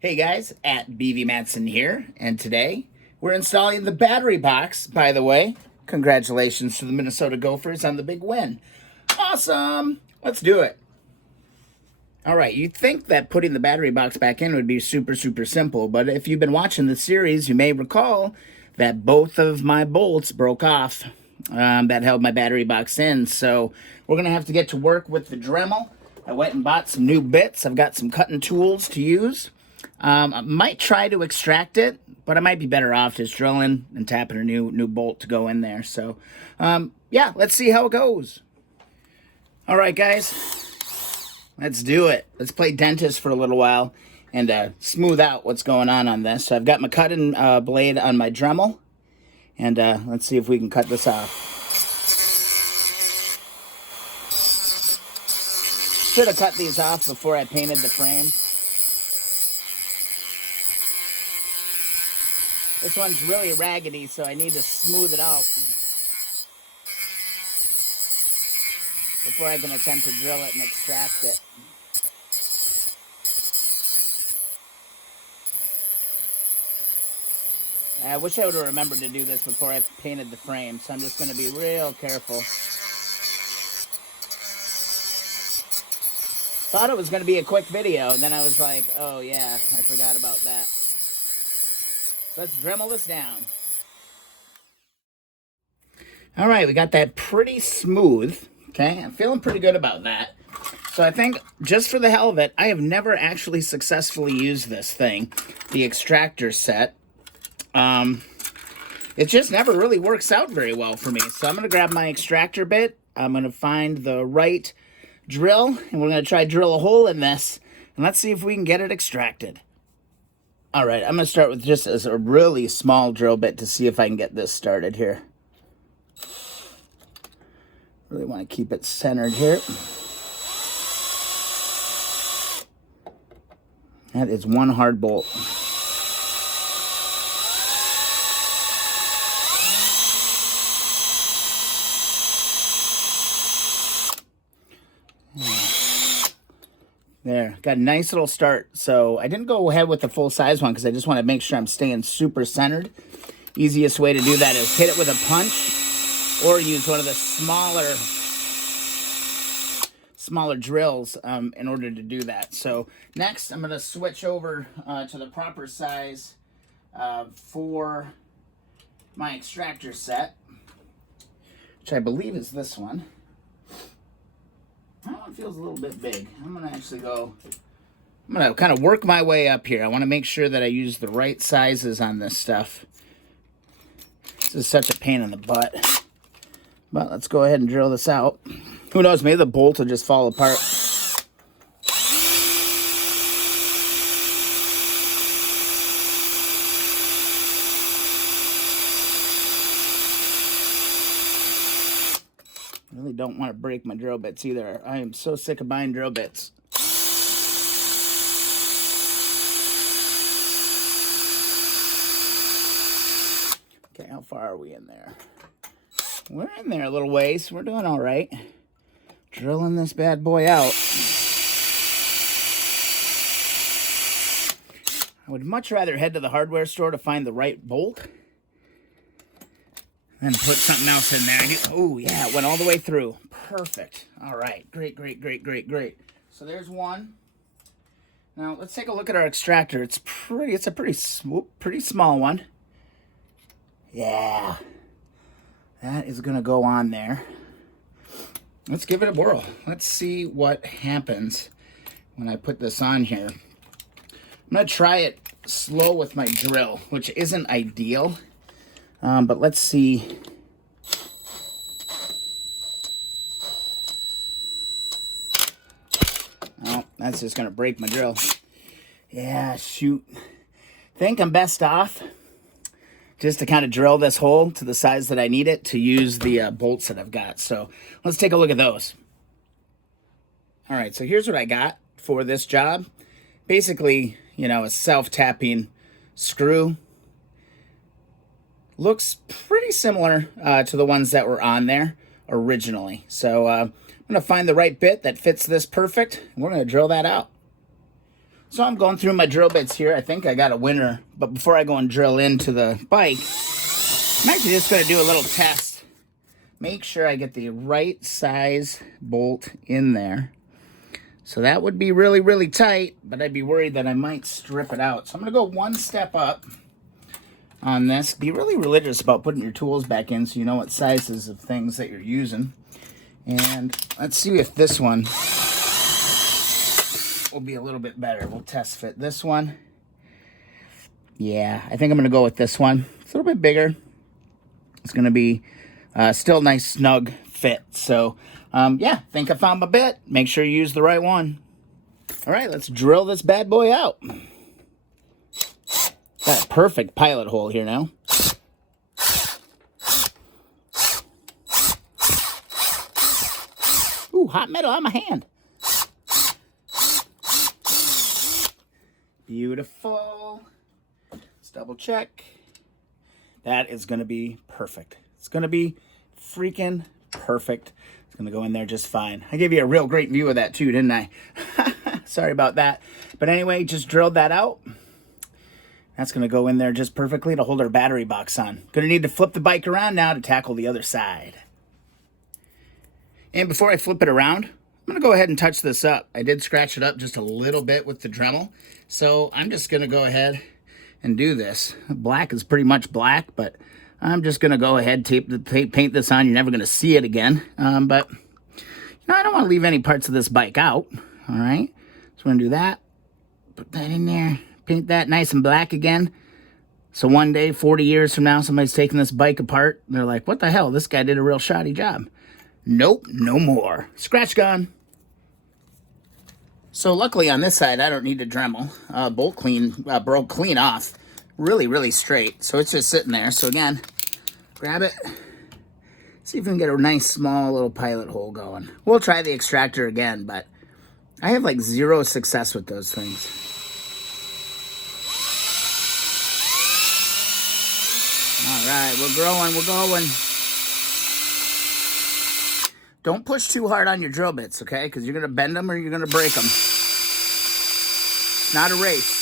Hey guys, at BV Matson here, and today we're installing the battery box, by the way. Congratulations to the Minnesota Gophers on the big win. Awesome! Let's do it. Alright, you'd think that putting the battery box back in would be super simple, but if you've been watching the series, you may recall that both of my bolts broke off that held my battery box in, so we're going to have to get to work with the Dremel. I went and bought some new bits. I've got some cutting tools to use. I might try to extract it, but I might be better off just drilling and tapping a new bolt to go in there. So, yeah, let's see how it goes. All right, guys, let's do it. Let's play dentist for a little while and smooth out what's going on this. So I've got my cutting blade on my Dremel, and let's see if we can cut this off. Should have cut these off before I painted the frame. This one's really raggedy, so I need to smooth it out before I can attempt to drill it and extract it. I wish I would have remembered to do this before I painted the frame, so I'm just going to be real careful. Thought it was going to be a quick video, and then I was like, oh yeah, I forgot about that. Let's Dremel this down. All right, we got that pretty smooth. Okay, I'm feeling pretty good about that. So I think, just for the hell of it, I have never actually successfully used this thing, the extractor set. It just never really works out very well for me. So I'm going to grab my extractor bit. I'm going to find the right drill, and we're going to try to drill a hole in this, and let's see if we can get it extracted. All right, I'm going to start with just a really small drill bit to see if I can get this started here. Really want to keep it centered here. That is one hard bolt. There, got a nice little start. So I didn't go ahead with the full size one because I just want to make sure I'm staying super centered. Easiest way to do that is hit it with a punch or use one of the smaller drills in order to do that. So next I'm going to switch over to the proper size for my extractor set, which I believe is this one. That one feels a little bit big. I'm going to kind of work my way up here. I want to make sure that I use the right sizes on this stuff. This is such a pain in the butt. But let's go ahead and drill this out. Who knows, maybe the bolt will just fall apart. I really don't want to break my drill bits either. I am so sick of buying drill bits. Okay, how far are we in there? We're in there a little ways. We're doing all right. Drilling this bad boy out. I would much rather head to the hardware store to find the right bolt and put something else in there. Oh, yeah, it went all the way through. Perfect. All right. Great. So there's one. Now, let's take a look at our extractor. It's a pretty small one. Yeah. That is going to go on there. Let's give it a whirl. Let's see what happens when I put this on here. I'm going to try it slow with my drill, which isn't ideal. But let's see. Oh, that's just going to break my drill. Yeah, shoot. Think I'm best off just to kind of drill this hole to the size that I need it to use the bolts that I've got. So let's take a look at those. All right, so here's what I got for this job. Basically, a self-tapping screw. Looks pretty similar to the ones that were on there originally. So I'm going to find the right bit that fits this perfect, and we're going to drill that out. So I'm going through my drill bits here. I think I got a winner. But before I go and drill into the bike, I'm actually just going to do a little test. Make sure I get the right size bolt in there. So that would be really, really tight, but I'd be worried that I might strip it out. So I'm going to go one step up on this. Be really religious about putting your tools back in so you know what sizes of things that you're using. And let's see if this one will be a little bit better. We'll test fit this one. Yeah, I think I'm going to go with this one. It's a little bit bigger. It's going to be still nice, snug fit. So, yeah, think I found my bit. Make sure you use the right one. All right, let's drill this bad boy out. Got a perfect pilot hole here now. Ooh, hot metal on my hand. Beautiful. Let's double check. That is going to be perfect. It's going to be freaking perfect. It's going to go in there just fine. I gave you a real great view of that too, didn't I? Sorry about that. But anyway, just drilled that out. That's going to go in there just perfectly to hold our battery box on. Going to need to flip the bike around now to tackle the other side. And before I flip it around, I'm going to go ahead and touch this up. I did scratch it up just a little bit with the Dremel. So I'm just going to go ahead and do this. Black is pretty much black, but I'm just going to go ahead, paint this on. You're never going to see it again. But you know, I don't want to leave any parts of this bike out. All right. So we're going to do that. Put that in there. Paint that nice and black again. So one day, 40 years from now, somebody's taking this bike apart. And they're like, what the hell? This guy did a real shoddy job. Nope, no more. Scratch gone. So luckily on this side, I don't need a Dremel. Bolt clean, broke clean off. Really, really straight. So it's just sitting there. So again, grab it. See if we can get a nice small little pilot hole going. We'll try the extractor again, but I have like zero success with those things. All right, we're growing, we're going. Don't push too hard on your drill bits, okay? Because you're going to bend them or you're going to break them. It's not a race.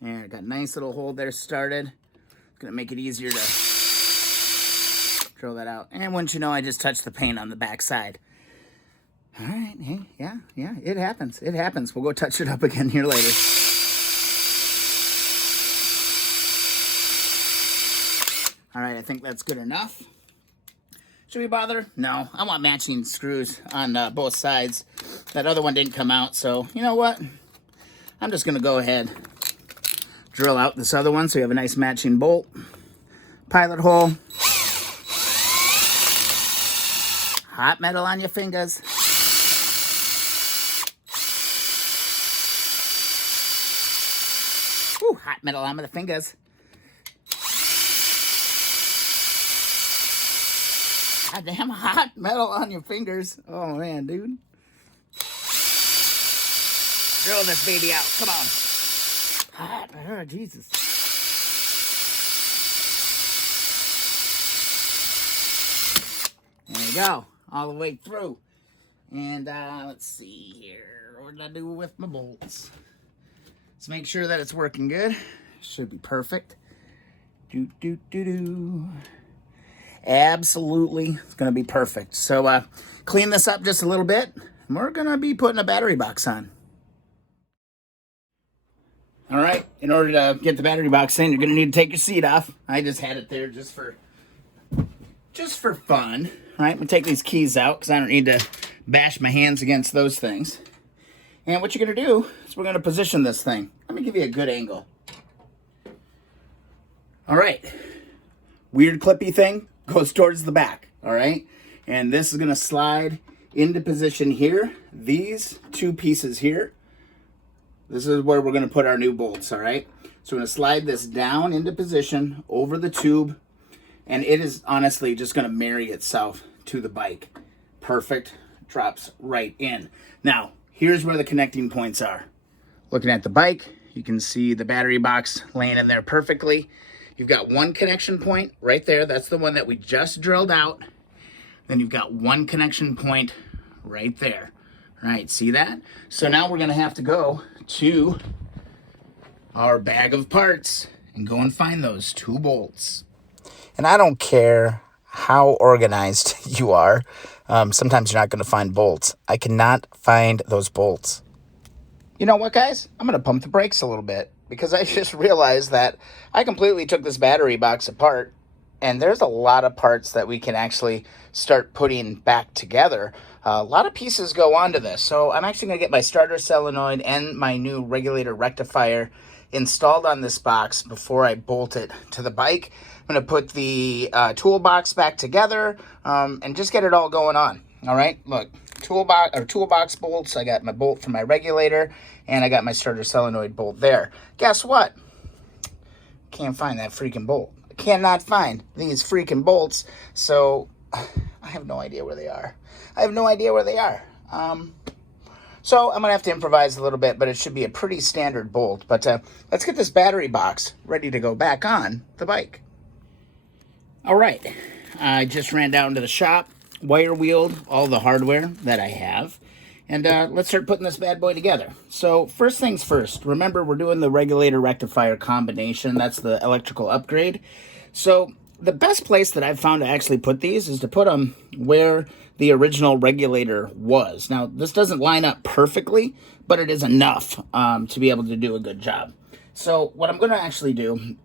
There, got a nice little hole there started. It's going to make it easier to drill that out. And once you know, I just touched the paint on the back side. All right, hey, yeah, it happens. It happens. We'll go touch it up again here later. All right, I think that's good enough. Should we bother? No, I want matching screws on both sides. That other one didn't come out, so you know what? I'm just gonna go ahead, drill out this other one so you have a nice matching bolt. Pilot hole. Hot metal on your fingers. Woo, hot metal on my fingers. Goddamn hot metal on your fingers. Oh man, dude. Drill this baby out. Come on. Hot. Oh, Jesus. There you go. All the way through. And let's see here. What did I do with my bolts? Let's make sure that it's working good. Should be perfect. Absolutely, it's going to be perfect. So clean this up just a little bit, and we're going to be putting a battery box on. All right, in order to get the battery box in, you're going to need to take your seat off. I just had it there just for fun. All right, I'm going to take these keys out because I don't need to bash my hands against those things. And what you're going to do is we're going to position this thing. Let me give you a good angle. All right, weird clippy thing goes towards the back, all right? And this is gonna slide into position here. These two pieces here, this is where we're gonna put our new bolts, all right? So we're gonna slide this down into position over the tube, and it is honestly just gonna marry itself to the bike. Perfect, drops right in. Now, here's where the connecting points are. Looking at the bike, you can see the battery box laying in there perfectly. You've got one connection point right there. That's the one that we just drilled out. Then you've got one connection point right there. All right, see that? So now we're gonna have to go to our bag of parts and go and find those 2 bolts. And I don't care how organized you are. Sometimes you're not gonna find bolts. I cannot find those bolts. You know what, guys? I'm gonna pump the brakes a little bit because I just realized that I completely took this battery box apart, and there's a lot of parts that we can actually start putting back together. A lot of pieces go onto this, so I'm actually going to get my starter solenoid and my new regulator rectifier installed on this box before I bolt it to the bike. I'm going to put the toolbox back together and just get it all going on. All right, look, toolbox bolts. I got my bolt for my regulator, and I got my starter solenoid bolt there. Guess what? Can't find that freaking bolt. I cannot find these freaking bolts, so I have no idea where they are. So I'm going to have to improvise a little bit, but it should be a pretty standard bolt. But let's get this battery box ready to go back on the bike. All right, I just ran down to the shop, wire wheeled all the hardware that I have, and let's start putting this bad boy together. So first things first, remember we're doing the regulator rectifier combination. That's the electrical upgrade. So the best place that I've found to actually put these is to put them where the original regulator was. Now, this doesn't line up perfectly, but it is enough to be able to do a good job. So what I'm going to actually do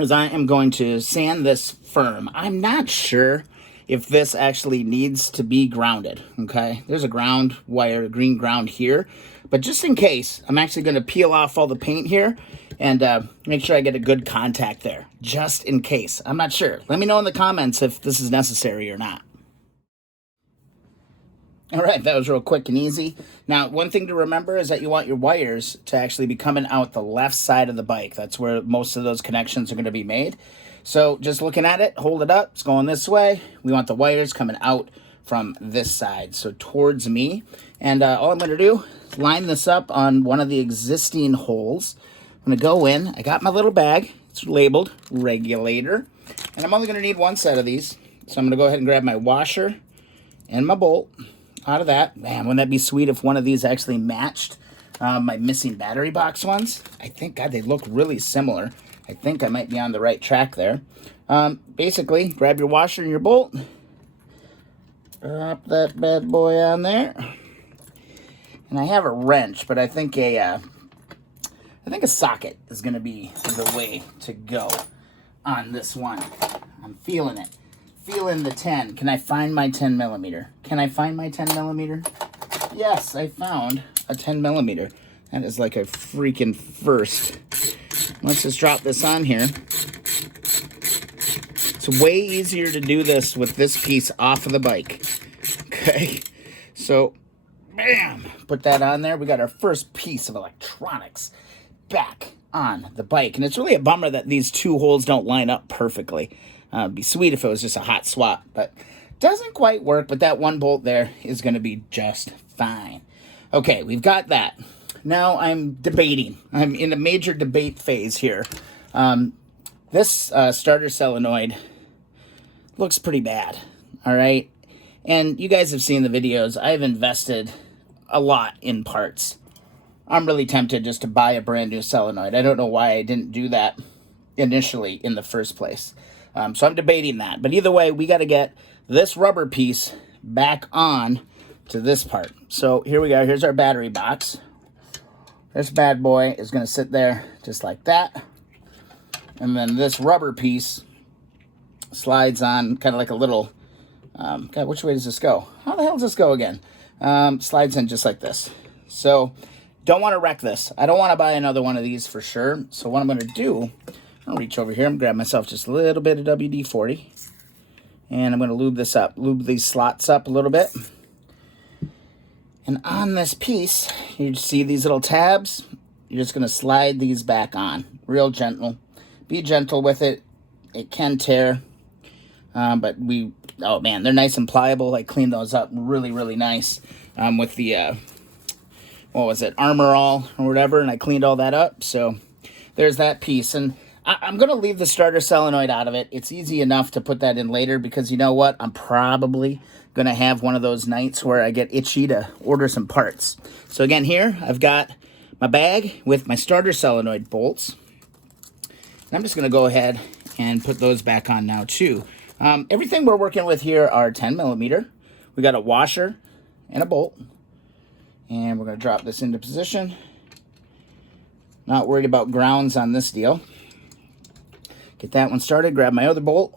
is I am going to sand this firm. I'm not sure if this actually needs to be grounded, okay? There's a ground wire, green ground here, but just in case, I'm actually going to peel off all the paint here and make sure I get a good contact there, just in case. I'm not sure. Let me know in the comments if this is necessary or not. All right, that was real quick and easy. Now, one thing to remember is that you want your wires to actually be coming out the left side of the bike. That's where most of those connections are going to be made. So just looking at it, hold it up, it's going this way. We want the wires coming out from this side, so towards me. And all I'm going to do is line this up on one of the existing holes. I'm going to go in. I got my little bag. It's labeled regulator. And I'm only going to need one set of these. So I'm going to go ahead and grab my washer and my bolt out of that. Man, wouldn't that be sweet if one of these actually matched my missing battery box ones? I think, God, they look really similar. I think I might be on the right track there. Basically, grab your washer and your bolt. Drop that bad boy on there. And I have a wrench, but I think a socket is going to be the way to go on this one. I'm feeling it. Feeling the 10. Can I find my 10 millimeter? Yes, I found a 10 millimeter. That is like a freaking first. Let's just drop this on here. It's way easier to do this with this piece off of the bike. Okay, so bam, put that on there. We got our first piece of electronics back on the bike. And it's really a bummer that these 2 holes don't line up perfectly. It'd be sweet if it was just a hot swap, but doesn't quite work. But that one bolt there is going to be just fine. Okay, we've got that. Now I'm debating. I'm in a major debate phase here. This starter solenoid looks pretty bad, all right? And you guys have seen the videos. I've invested a lot in parts. I'm really tempted just to buy a brand new solenoid. I don't know why I didn't do that initially in the first place. So I'm debating that. But either way, we got to get this rubber piece back on to this part. So here we go. Here's our battery box. This bad boy is going to sit there just like that. And then this rubber piece slides on kind of like a little... God, which way does this go? How the hell does this go again? Slides in just like this. So don't want to wreck this. I don't want to buy another one of these for sure. So what I'm going to do... I'll reach over here and grab myself just a little bit of WD-40. And I'm going to lube this up. Lube these slots up a little bit. And on this piece, you see these little tabs. You're just going to slide these back on. Real gentle. Be gentle with it. It can tear. But oh man, they're nice and pliable. I cleaned those up really, really nice with the, what was it, Armor All or whatever. And I cleaned all that up. So there's that piece. And I'm going to leave the starter solenoid out of it. It's easy enough to put that in later because you know what? I'm probably gonna have one of those nights where I get itchy to order some parts. So again, here I've got my bag with my starter solenoid bolts. And I'm just gonna go ahead and put those back on now too. Everything we're working with here are 10mm. We got a washer and a bolt. And we're gonna drop this into position. Not worried about grounds on this deal. Get that one started, grab my other bolt.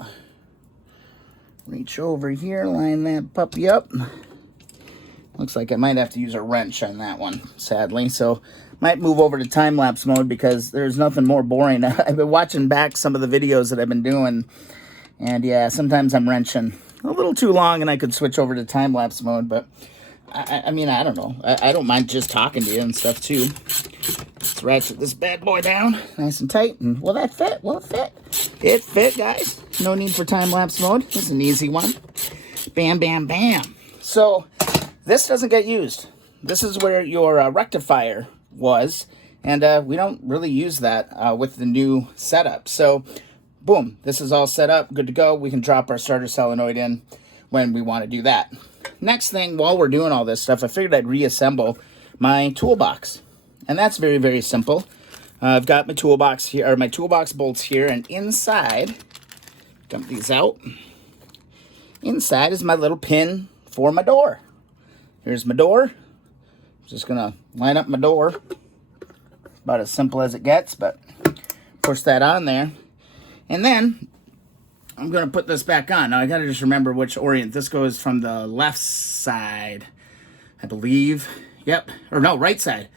Reach over here, line that puppy up. Looks like I might have to use a wrench on that one, sadly. So, might move over to time-lapse mode because there's nothing more boring. I've been watching back some of the videos that I've been doing. And yeah, sometimes I'm wrenching a little too long and I could switch over to time-lapse mode. But, I mean, I don't know. I don't mind just talking to you and stuff, too. Let's ratchet this bad boy down nice and tight. And will that fit? Will it fit? It fit, guys. No need for time-lapse mode. It's an easy one. Bam, bam, bam. So, this doesn't get used. This is where your rectifier was. And we don't really use that with the new setup. So, boom. This is all set up. Good to go. We can drop our starter solenoid in when we want to do that. Next thing, while we're doing all this stuff, I figured I'd reassemble my toolbox. And that's very, very simple. I've got my toolbox here, or my toolbox bolts here, and inside, dump these out. Inside is my little pin for my door. Here's my door. Just gonna line up my door. About as simple as it gets, but push that on there. And then I'm gonna put this back on. Now I gotta just remember which orient. This goes from the left side, I believe. Yep, or no, right side.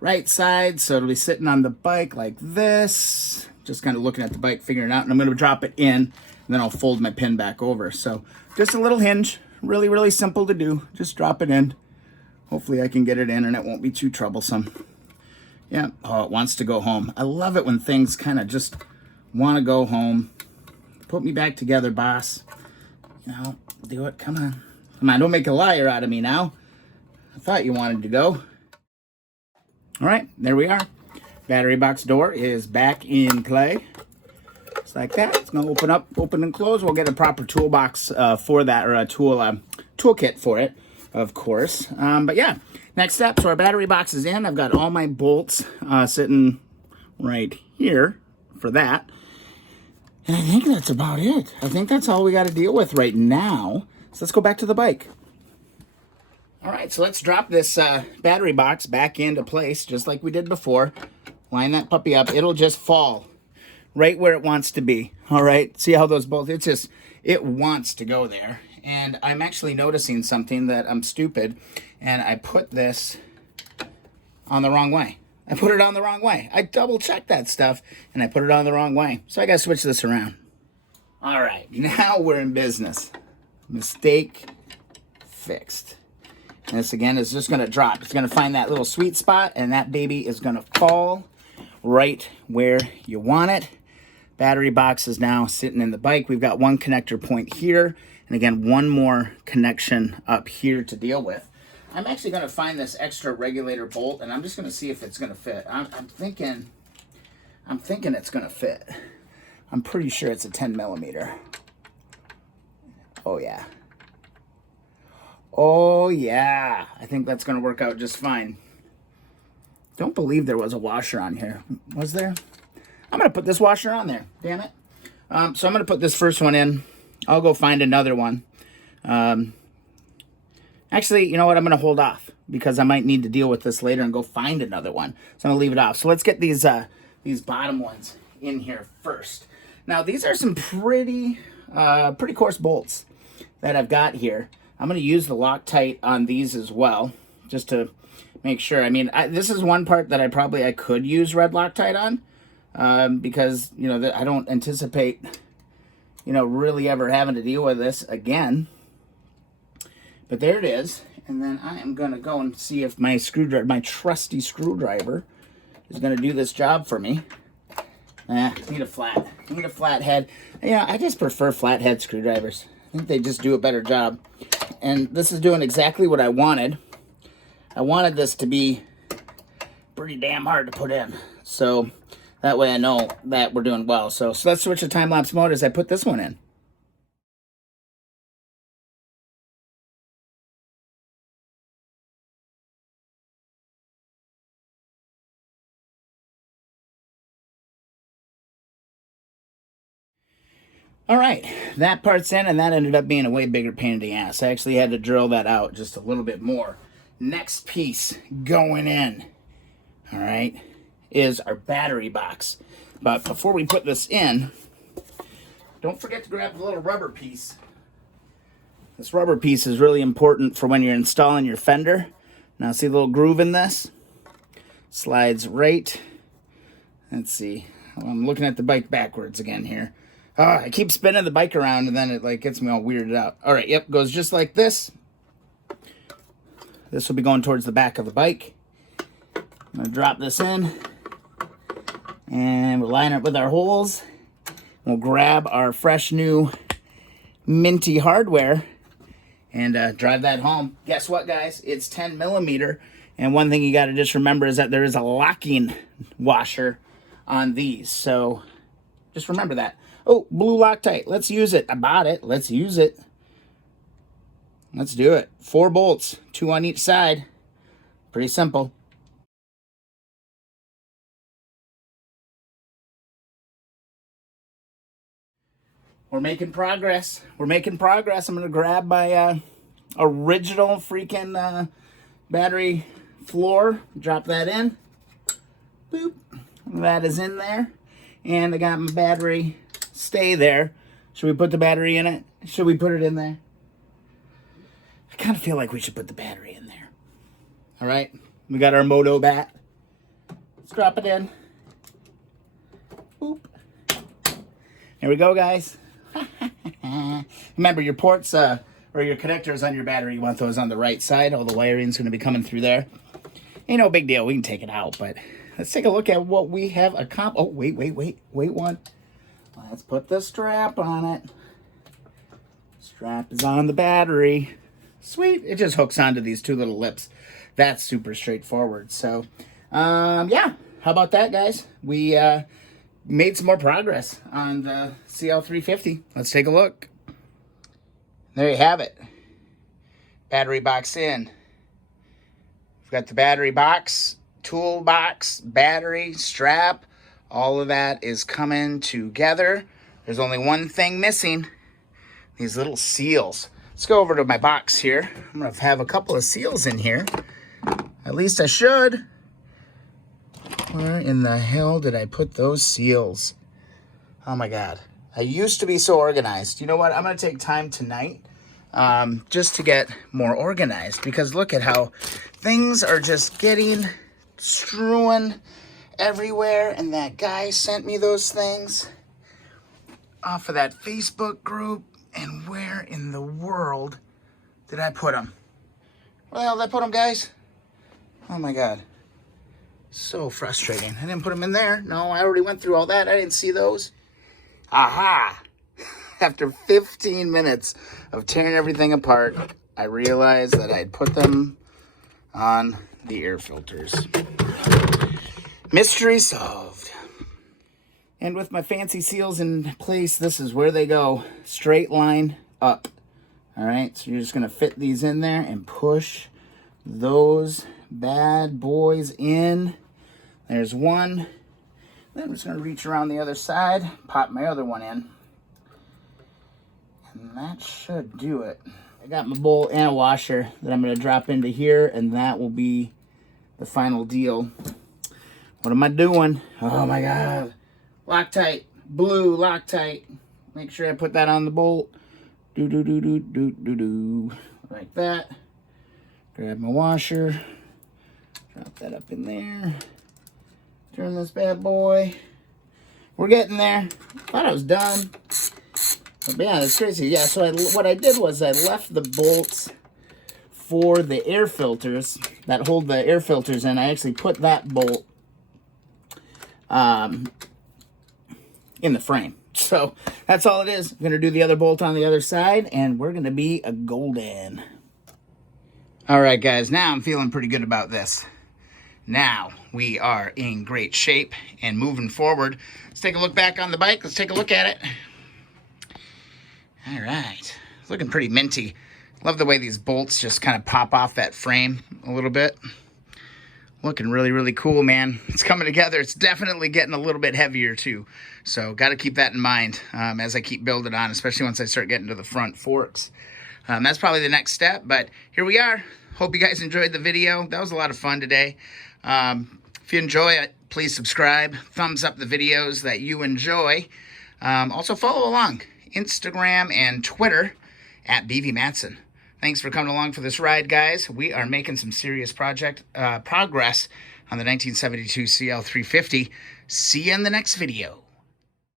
Right side, so it'll be sitting on the bike like this. Just kind of looking at the bike, figuring it out. And I'm gonna drop it in, and then I'll fold my pin back over. So just a little hinge, really, really simple to do. Just drop it in. Hopefully I can get it in and it won't be too troublesome. Yeah, oh, it wants to go home. I love it when things kind of just want to go home. Put me back together, boss. You know, do it, come on. Come on, don't make a liar out of me now. I thought you wanted to go. All right, there we are. Battery box door is back in play. Just like that. It's gonna open up, open and close. We'll get a proper toolbox for that, or a toolkit for it, of course. But yeah, next step. So our battery box is in. I've got all my bolts sitting right here for that. And I think that's about it. I think that's all we got to deal with right now. So let's go back to the bike. All right, so let's drop this battery box back into place, just like we did before. Line that puppy up. It'll just fall right where it wants to be. All right, see how those bolts, it wants to go there. And I'm actually noticing something that I'm stupid, and I put this on the wrong way. I put it on the wrong way. I double checked that stuff, and I put it on the wrong way. So I got to switch this around. All right, now we're in business. Mistake fixed. And this, again, is just going to drop. It's going to find that little sweet spot, and that baby is going to fall right where you want it. Battery box is now sitting in the bike. We've got one connector point here, and again, one more connection up here to deal with. I'm actually going to find this extra regulator bolt, and I'm just going to see if it's going to fit. I'm thinking it's going to fit. I'm pretty sure it's a 10mm. Oh, yeah. Oh, yeah. I think that's going to work out just fine. Don't believe there was a washer on here. Was there? I'm going to put this washer on there. Damn it. So I'm going to put this first one in. I'll go find another one. Actually, you know what? I'm going to hold off because I might need to deal with this later and go find another one. So I'm going to leave it off. So let's get these bottom ones in here first. Now, these are some pretty coarse bolts that I've got here. I'm going to use the Loctite on these as well, just to make sure. I mean, this is one part that I could use red Loctite on, because, you know, I don't anticipate, you know, really ever having to deal with this again. But there it is. And then I am going to go and see if my screwdriver, my trusty screwdriver, is going to do this job for me. Need a flat head. You know, I just prefer flathead screwdrivers. I think they just do a better job. And this is doing exactly what I wanted. I wanted this to be pretty damn hard to put in. So that way I know that we're doing well. So let's switch to time-lapse mode as I put this one in. All right, that part's in, and that ended up being a way bigger pain in the ass. I actually had to drill that out just a little bit more. Next piece going in, all right, is our battery box. But before we put this in, don't forget to grab the little rubber piece. This rubber piece is really important for when you're installing your fender. Now see the little groove in this? Slides right. Let's see. I'm looking at the bike backwards again here. Oh, I keep spinning the bike around and then it like gets me all weirded out. All right, yep, goes just like this. This will be going towards the back of the bike. I'm gonna drop this in and we'll line it with our holes. We'll grab our fresh new minty hardware and drive that home. Guess what, guys? It's 10 millimeter. And one thing you got to just remember is that there is a locking washer on these. So just remember that. Oh, blue Loctite. Let's use it. I bought it. Let's use it. Let's do it. 4 bolts, 2 on each side. Pretty simple. We're making progress. We're making progress. I'm going to grab my original freaking battery floor. Drop that in. Boop. That is in there. And I got my battery stay there. Should we put the battery in it? Should we put it in there? I kind of feel like we should put the battery in there. All right. We got our Moto bat. Let's drop it in. Boop. There we go, guys. Remember, your ports or your connectors on your battery, you want those on the right side. All the wiring's going to be coming through there. Ain't no big deal. We can take it out, but let's take a look at what we have accomplished. Oh, wait one. Let's put the strap on it. Strap is on the battery. Sweet. It just hooks onto these 2 little lips. That's super straightforward. So, yeah. How about that, guys? We made some more progress on the CL350. Let's take a look. There you have it. Battery box in. We've got the battery box, toolbox, battery, strap. All of that is coming together. There's only one thing missing. These little seals. Let's go over to my box here. I'm going to have a couple of seals in here. At least I should. Where in the hell did I put those seals? Oh my God. I used to be so organized. You know what? I'm going to take time tonight just to get more organized, because look at how things are just getting strewn everywhere. And that guy sent me those things off of that Facebook group. And where in the world did I put them? Where the hell did I put them, guys? Oh my God. So frustrating. I didn't put them in there. No, I already went through all that. I didn't see those. Aha! After 15 minutes of tearing everything apart, I realized that I'd put them on the air filters. Mystery solved. And with my fancy seals in place, this is where they go. Straight line up. All right, so you're just going to fit these in there and push those bad boys in. There's one. Then I'm just going to reach around the other side, pop my other one in. And that should do it. I got my bowl and a washer that I'm going to drop into here, and that will be the final deal. What am I doing? Oh my God. Loctite, blue Loctite. Make sure I put that on the bolt. Like that. Grab my washer. Drop that up in there. Turn this bad boy. We're getting there. Thought I was done. But yeah, that's crazy. Yeah, so what I did was I left the bolts for the air filters that hold the air filters in. I actually put that bolt in the frame. So that's all it is. I'm going to do the other bolt on the other side, and we're going to be a golden. All right, guys, now I'm feeling pretty good about this. Now we are in great shape and moving forward. Let's take a look back on the bike. Let's take a look at it. All right, it's looking pretty minty. Love the way these bolts just kind of pop off that frame a little bit. looking really, really cool, man. It's coming together. It's definitely getting a little bit heavier too. So got to keep that in mind as I keep building on, especially once I start getting to the front forks. That's probably the next step, but here we are. Hope you guys enjoyed the video. That was a lot of fun today. If you enjoy it, please subscribe, thumbs up the videos that you enjoy. Also follow along Instagram and Twitter at BV Matson. Thanks for coming along for this ride, guys. We are making some serious progress on the 1972 CL350. See you in the next video.